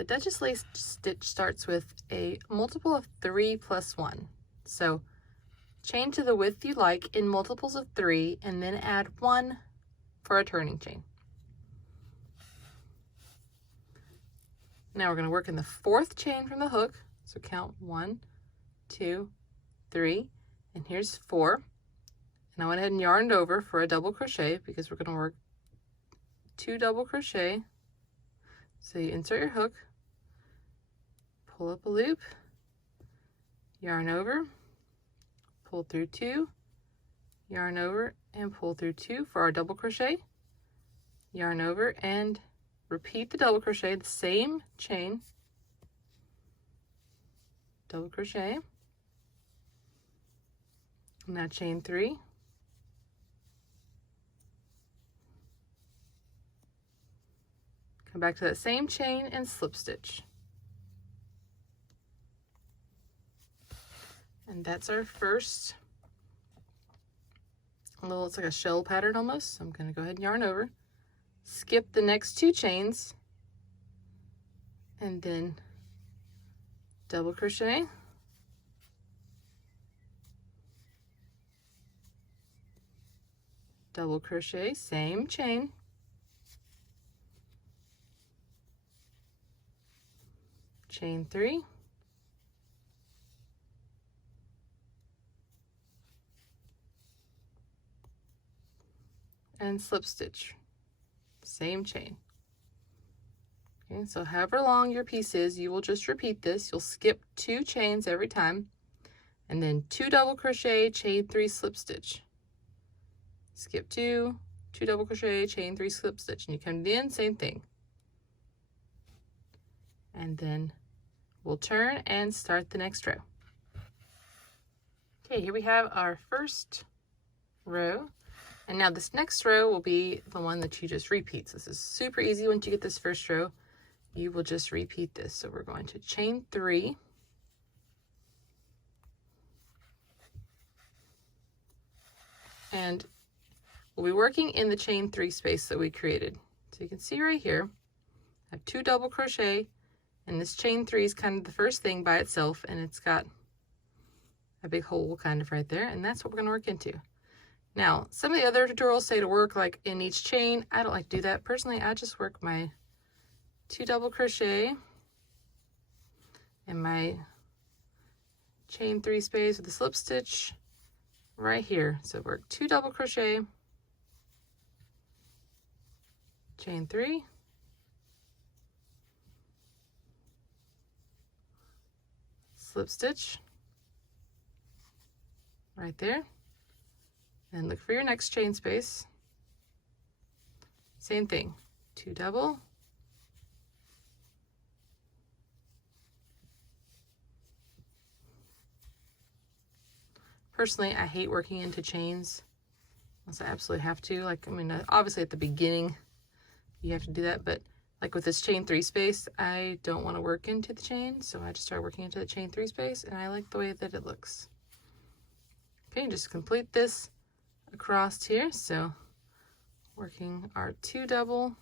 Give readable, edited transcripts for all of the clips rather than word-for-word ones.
the Duchess Lace Stitch starts with a multiple of 3 plus 1. So chain to the width you like in multiples of 3 and then add 1 for a turning chain. Now we're going to work in the 4th chain from the hook. So count 1, 2, 3, and here's 4. And I went ahead and yarned over for a double crochet because we're going to work 2 double crochet. So you insert your hook, pull up a loop, yarn over, pull through 2, yarn over and pull through 2 for our double crochet, yarn over and repeat the double crochet, the same chain, double crochet, now chain 3, come back to that same chain and slip stitch. And that's our first little, it's like a shell pattern almost. So I'm going to go ahead and yarn over, skip the next 2 chains, and then double crochet, double crochet, same chain, chain 3, and slip stitch, same chain. Okay, so however long your piece is, you will just repeat this. You'll skip 2 chains every time, and then 2 double crochet, chain 3, slip stitch. Skip 2, 2 double crochet, chain 3, slip stitch, and you come to the end, same thing. And then we'll turn and start the next row. Okay, here we have our first row. And now this next row will be the one that you just repeat. So this is super easy. Once you get this first row, you will just repeat this. So we're going to chain 3. And we'll be working in the chain 3 space that we created. So you can see right here, I have 2 double crochet, and this chain 3 is kind of the first thing by itself, and it's got a big hole kind of right there, and that's what we're going to work into. Now, some of the other tutorials say to work like in each chain. I don't like to do that. Personally, I just work my 2 double crochet and my chain 3 space with the slip stitch right here. So work 2 double crochet, chain 3, slip stitch right there. And look for your next chain space. Same thing, 2 double, personally, I hate working into chains unless I absolutely have to. Like, I mean, obviously at the beginning you have to do that, but like with this chain 3 space, I don't want to work into the chain, so I just start working into the chain 3 space, and I like the way that it looks. Okay, just complete this across here. So working our 2 double,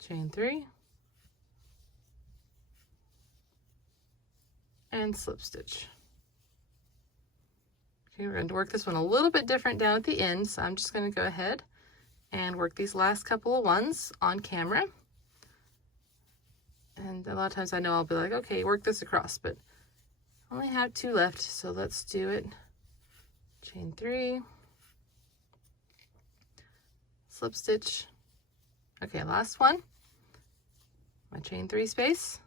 chain 3, and slip stitch. Okay, we're going to work this one a little bit different down at the end, so I'm just going to go ahead and work these last couple of ones on camera. And a lot of times I know I'll be like, okay, work this across, but I only have 2 left, so let's do it. Chain 3, slip stitch. Okay, last one, my chain 3 space,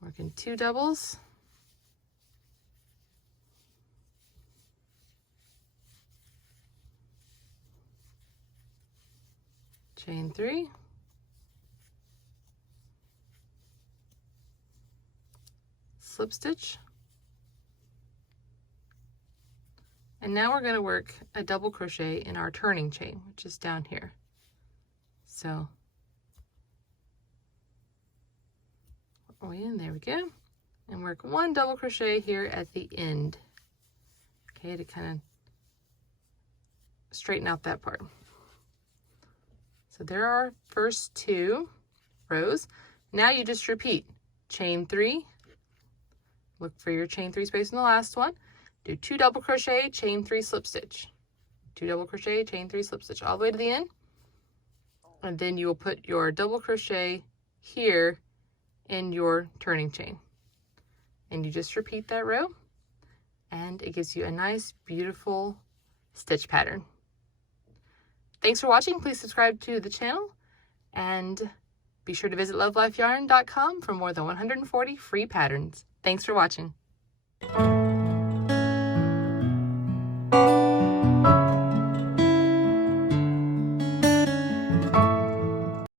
working 2 doubles, chain 3, slip stitch, and now we're going to work a double crochet in our turning chain, which is down here. So in, there we go, and work 1 double crochet here at the end, okay, to kind of straighten out that part. So there are our first 2 rows. Now you just repeat chain 3, look for your chain 3 space in the last one, do 2 double crochet, chain 3 slip stitch, 2 double crochet, chain 3 slip stitch all the way to the end, and then you will put your double crochet here in your turning chain, and you just repeat that row, and it gives you a nice beautiful stitch pattern. Thanks for watching. Please subscribe to the channel and be sure to visit love.life.yarn.com for more than 140 free patterns. Thanks for watching.